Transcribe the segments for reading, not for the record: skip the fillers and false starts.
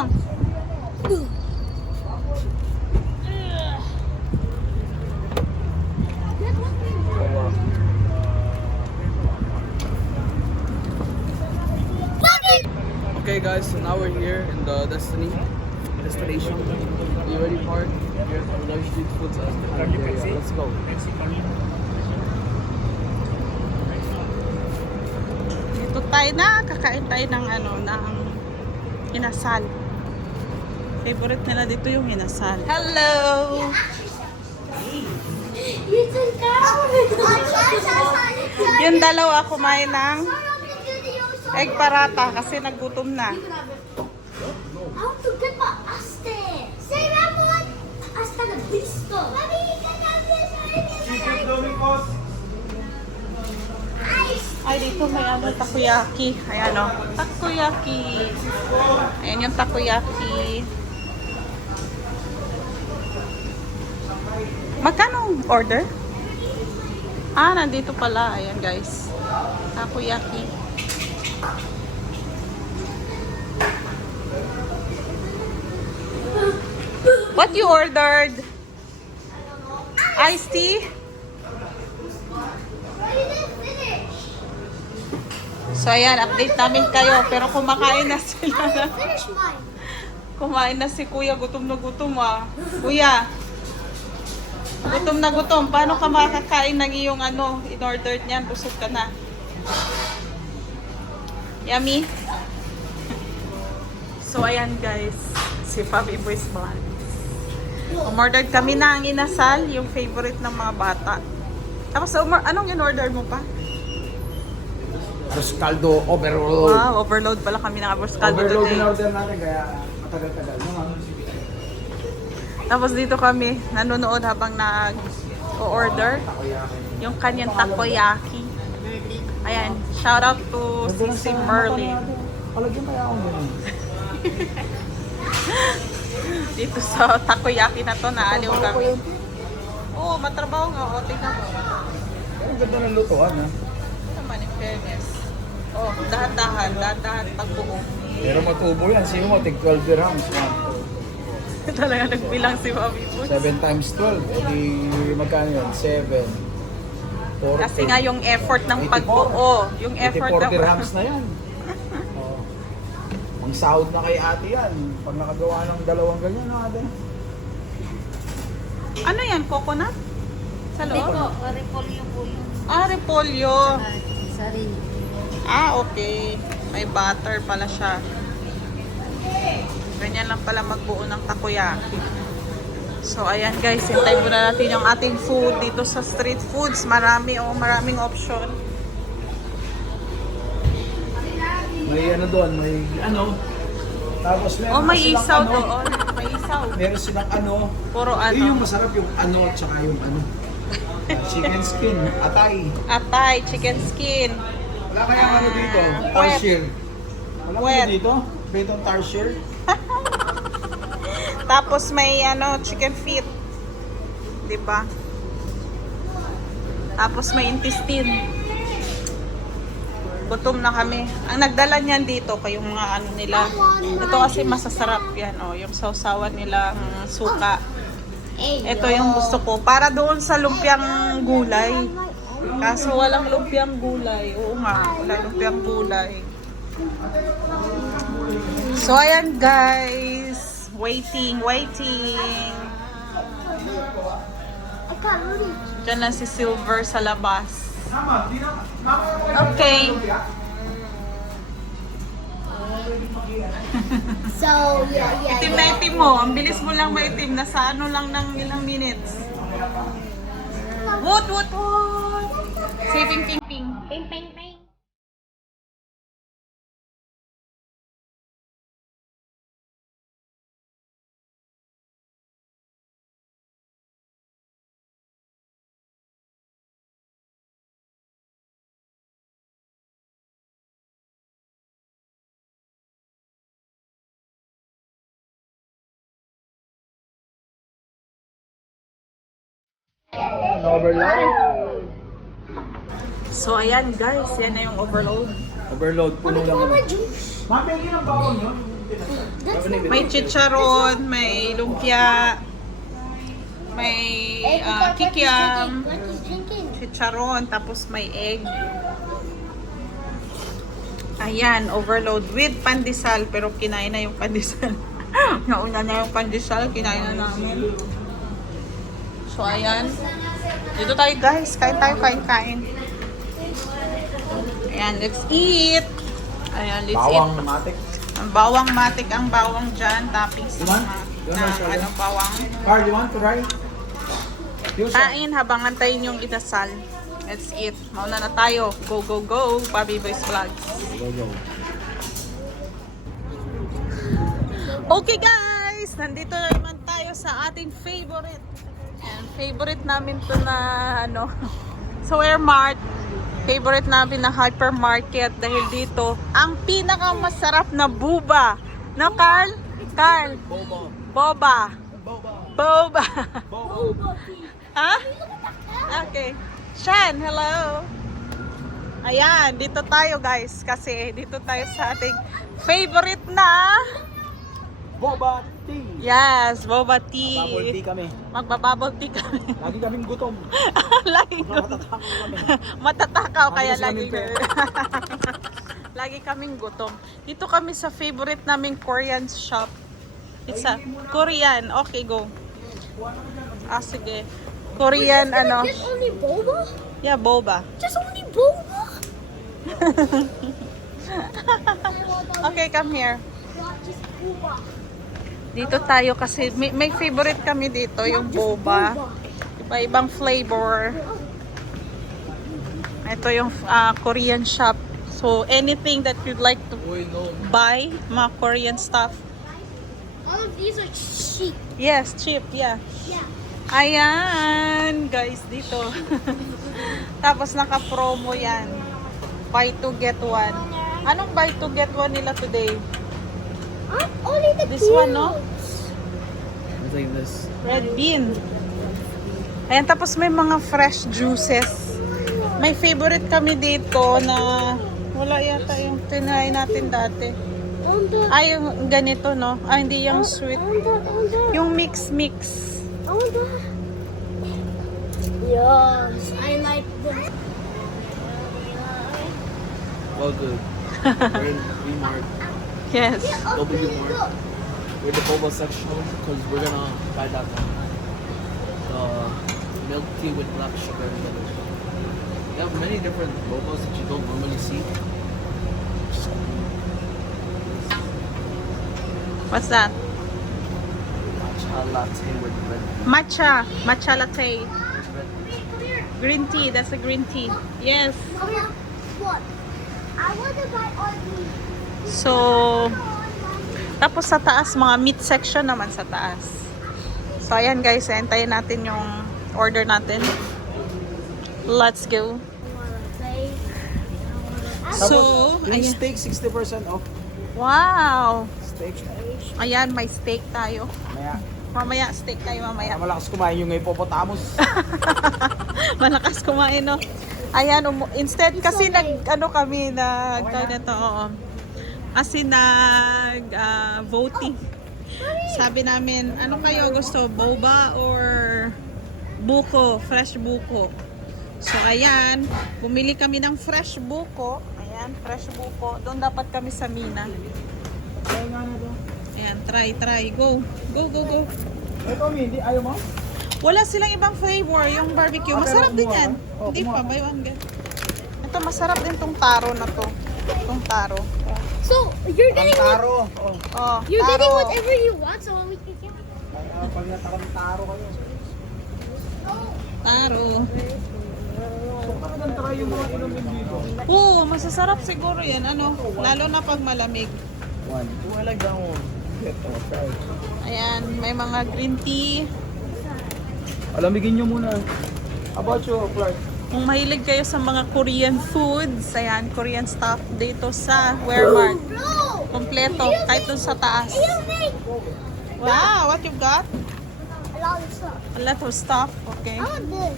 Okay guys, so now we're here in the destination. You ready for it? Here, large street foods. Let's go. Dito tayo na, kakain tayo ng ng inasal. Favorite nila dito yung inasal. Hello! Yung dalawa kumain ng egg parata kasi nagutom na. Ay, dito may takoyaki. Ayan o, takoyaki. Ayan yung takoyaki. Magkano order? Ah, nandito pala. Ayan guys. Takoyaki. What you ordered? Iced tea? So ayan, update namin kayo. Pero kumakain na sila. Kumain na si Kuya. Gutom na gutom ah. Kuya, gutom na gutom. Paano ka makakain ng iyong in-ordered niyan? Busog ka na. Yummy? So ayan guys, si Fabi Boys Bar. Umorder kami na ang inasal, yung favorite ng mga bata. Tapos anong in-order mo pa? Arroz caldo overload. Wow, overload pala kami ng arroz caldo Overload today. in-order natin kaya matagal-tagal. Tapos dito kami nanonood habang nag-order yung kanyang takoyaki. Ayan, shout out to si Merlin. Palagyan kaya ako ganun. Dito sa takoyaki na to, naaliw kami. Oo, matrabaho nga. O, tingnan mo. Ang ganda ng lutuan ha. Naman, in fairness. Oh, dahan-dahan pagbuo. Pero matubo yan. Sino mo? Tig 12 dirhams. Talaga nagbilang si Bobby Boy. 7 times 12. E di magkano yan? 7. 40. Kasi nga yung effort ng pagbuo. Yung effort 84 dirhams na yan. Ang sahod na kay ate yan. Pag nakagawa ng dalawang ganyan na ate. Ano yan? Coconut? Sa loob? Repolyo po yun. Ah, repolyo. Sorry. Ah, okay. May butter pala siya. Ganyan lang pala magbuo ng takoyaki. So, ayan guys. Hintayin muna natin yung ating food dito sa street foods. Maraming option. May doon, may Tapos meron May silang isaw doon. May isaw. Meron silang Puro Yung masarap yung at saka yung chicken skin, atay. Atay, chicken skin. Wala kayang dito? Tarsier. Wala Wet. kayo dito? Betong tarsier? Tapos may chicken feet. 'Di ba? Tapos may intestine. Gutom na kami. Ang nagdala niyan dito kayong mga nila. Ito kasi masasarap yan, yung sausawan nilang suka. Ito yung gusto ko. Para doon sa lumpiang gulay. Kaso walang lumpiang gulay. Oo nga, walang lumpiang gulay. So ayan guys. Waiting. Diyan lang si Silver sa labas. Okay. So, yeah. Itim na itim mo. Ang bilis mo lang maitim. Nasa lang ng ilang minutes. Woot! Say ping ping ping. Ping, ping, ping. Overload. So ayan guys, yan na yung overload. Overload, puno lang naman. Juice. Mapigil ang bawang yun. May chicharon, may lumpia, may kikiam, What is drinking? chicharon, tapos may egg. Ayan, overload with pandesal, pero kinain na yung pandesal. Nauna na yung pandesal, kinain na namin. So, ayan. Dito tayo guys, kain tayo, kain. Ayan, let's eat. Ayan, let's Bawang eat. matik. Ang bawang matik, ang bawang dyan, toppings You want? You want na ano, bawang. Carl, you want to try? Use it. Kain habang antayin yung idasal. Let's eat. Mauna na tayo. Go, go, go. Bobby Boys Vlogs. Go. Okay guys, nandito na naman tayo sa ating favorite. And favorite namin to na ano, sa Walmart. Favorite namin na hypermarket dahil dito ang pinakamasarap na buba. No, Carl? Carl? Boba. Boba. Ha? Okay. Shan, hello. Ayan, dito tayo guys kasi dito tayo sa ating favorite na Boba tea. yes, boba Bubble tea. tea kami. Magbabubble tea kami. Lagi kaming gutom. Lagi Matatakaw kami. matatakaw kaya Lagi lagi kaming pera. lagi kaming gutom. Dito kami sa favorite naming Korean shop. It's a Korean. Okay, go. Sige. Korean ano. Just only boba? Yeah, boba. Just only boba? Okay, come here. Just boba. Dito tayo kasi may favorite kami dito, yung boba. Iba-ibang flavor. Ito yung Korean shop. So, anything that you'd like to Uy, no. buy, mga Korean stuff. All of these are cheap. Yes, cheap, yeah. Yeah. Ayan, guys, dito. Tapos naka-promo yan. Buy to get one. Anong buy to get one nila today? Only the This one, no? I think this. Red bean. Ayan, tapos may mga fresh juices. May favorite kami dito na wala yata yung tinahay natin dati. Ay, yung ganito, no? Ay, hindi yung sweet. Yung mix-mix. Yes, I like this. Well, good. We're in V-Mart, Yes. W-Mart. We're the boba section because we're gonna buy that one. The milk tea with black sugar and butter. They have many different bobas that you don't normally see. What's that? Matcha latte with red. Matcha latte. Green tea, that's a green tea. Yes. What? I want to buy all these. So, tapos sa taas, mga meat section naman sa taas. So, ayan guys, hintayin natin yung order natin. Let's go. So, Yung ayan. steak, 60% off. Wow! Steak. Ayan, may steak tayo. Maya. Mamaya, steak tayo mamaya. Malakas kumain yung hippopotamus. Malakas kumain, no? Ayan, instead, kasi kami, kasi voting. Sabi namin, ano kayo gusto? Boba or buko? Fresh buko. So, ayan, bumili kami ng fresh buko. Ayan, fresh buko. Doon dapat kami sa Mina. Ayan, try. Go. Go. Ito, hindi. Ayaw mo? Wala silang ibang flavor, yung barbecue. Masarap din yan. Oh, Hindi pa, kumuha. buy one get. Ito, masarap din tong taro na to. Itong taro. So you're getting Taro. Oh. Oh, you're taro. getting whatever you want. So we can get. Pag natakang taro kayo. Taro. So, talagang try yung mga inumin dito. Oo, masasarap siguro yan. Ano, lalo na pag malamig. One. Oh, I like that one. Try. Ayan, may mga green tea. Alamigin nyo muna. How about you, Clark? Kung mahilig kayo sa mga Korean foods, ayan, Korean stuff dito sa Walmart. Bro, Kompleto, kahit dun sa taas. you make Wow, what you got? a lot of stuff. A lot of stuff, okay. I want this.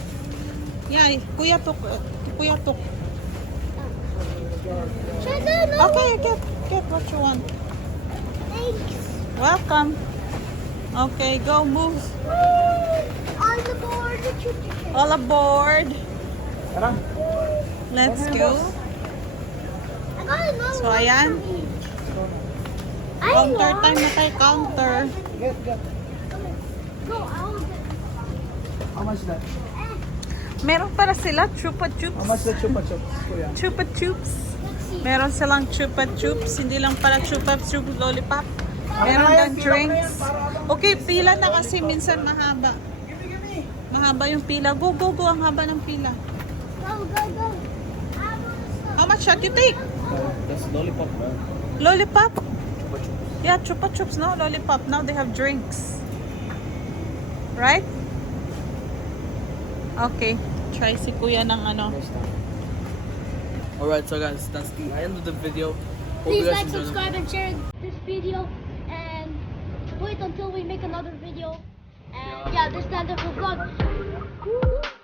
Yeah, kuya tok. Should I do it now? Okay, get what you want. Thanks. Welcome. Okay, go move. On the board, the choo-choo. All aboard. Tara. Let's go. I got another So, one ayan. for me. I Counter want- time na tayo, counter. Get. Go, I will get. How much that? Meron para sila, chupa How chups. much that chupa chups, kuya? Chupa chups. Let's see. Meron silang chupa chups. Hindi lang para chupa chups lollipop. Meron din drinks. Okay, pila na kasi minsan mahaba. Mahaba yung pila. Go, go, go. Ang haba ng pila. Go, go, go. I want some. How much shot you take? That's lollipop, bro. Lollipop? Yeah, chupa chups, no? Lollipop. Now they have drinks. Right? Okay. Try si kuya ng ano. Alright, so guys, that's the end of the video. Hope Please you guys like, enjoyed it. subscribe, and share this video. And wait until we make another video. And yeah, this is the end of the vlog. Woo!